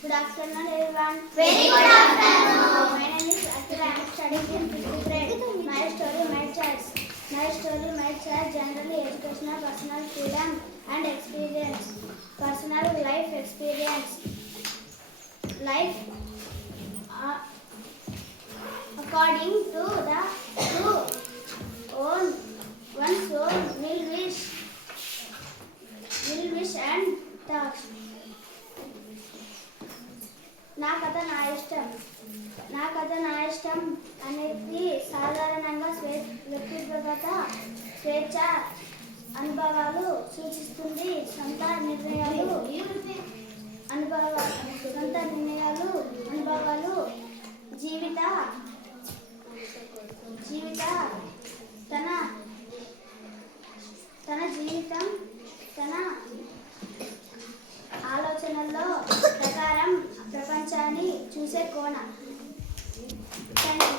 Good afternoon, everyone. Very good afternoon. My name is Akira. I am studying in 5th grade. My story, my choice. My story, my choice. Generally, educational, personal freedom and experience. Personal life experience. Life according to the one's own will wish and thoughts. నా కథ నా ఇష్టం అనేది సాధారణంగా వ్యక్తిగత స్వేచ్ఛ అనుభవాలు సూచిస్తుంది. సొంత నిర్ణయాలు జీవిత తన జీవితం తన ఆలోచనల్లో ప్రకారం ప్రపంచాన్ని చూసే కోణం. Thank you.